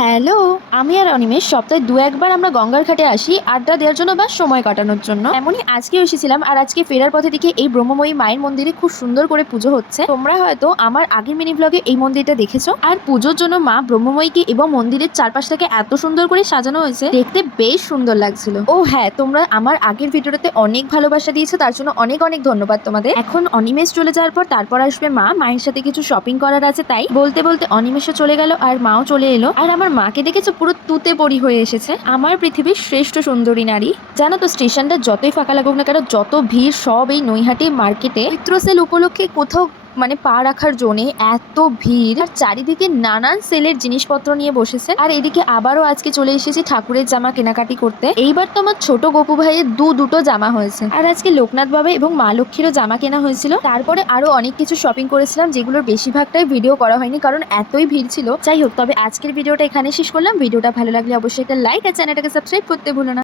Hello, আমি আর অনিমেষ সপ্তাহে দু একবার আমরা গঙ্গার ঘাটে আসি আড্ডা দেওয়ার জন্য বা সময় কাটানোর জন্য। এমনই আজকেও এসেছিলাম, আর আজকে ফেরার পথে দেখি এই ব্রহ্মময়ী মায়ের মন্দিরে খুব সুন্দর করে পুজো হচ্ছে। তোমরা হয়তো আমার আগের মিনি ব্লগে এই মন্দিরটা দেখেছো। আর পুজোর জন্য মা ব্রহ্মময়ীকে এবং মন্দিরের চারপাশটাকে এত সুন্দর করে সাজানো হয়েছে, দেখতে বেশ সুন্দর লাগছিল। ও হ্যাঁ, তোমরা আমার আগের ভিডিওটাতে অনেক ভালোবাসা দিয়েছো, তার জন্য অনেক অনেক ধন্যবাদ তোমাদের। এখন অনিমেষ চলে যাওয়ার পর তারপর আসবে মা। মায়ের সাথে কিছু শপিং করার আছে, তাই বলতে বলতে অনিমেষও চলে গেল আর মাও চলে এলো। আর আমার মাকে দেখেছো, পুরো তুতে পরি হয়ে এসেছে। আমার পৃথিবীর শ্রেষ্ঠ সুন্দরী নারী। জানো তো, স্টেশনটা যতই ফাঁকা লাগুক না কেন, যত ভিড়, সব এই নৈহাটি মার্কেটে চৈত্র সেল উপলক্ষে কোথাও মানে পা রাখার জন্যে এত ভিড়। আর চারিদিকে নানান সেলের জিনিসপত্র নিয়ে বসেছে। আর এদিকে আবারও আজকে চলে এসেছি ঠাকুরের জামা কেনাকাটি করতে। এইবার তো আমার ছোট গপু ভাইয়ের দুটো জামা হয়েছে। আর আজকে লোকনাথ বাবা এবং মা লক্ষ্মীরও জামা কেনা হয়েছিল। তারপরে আরো অনেক কিছু শপিং করেছিলাম, যেগুলোর বেশিরভাগটাই ভিডিও করা হয়নি কারণ এতই ভিড় ছিল। যাই হোক, তবে আজকের ভিডিওটা এখানে শেষ করলাম। ভিডিওটা ভালো লাগলে অবশ্যই একটা লাইক আর চ্যানেলটাকে সাবস্ক্রাইব করতে ভুলো না।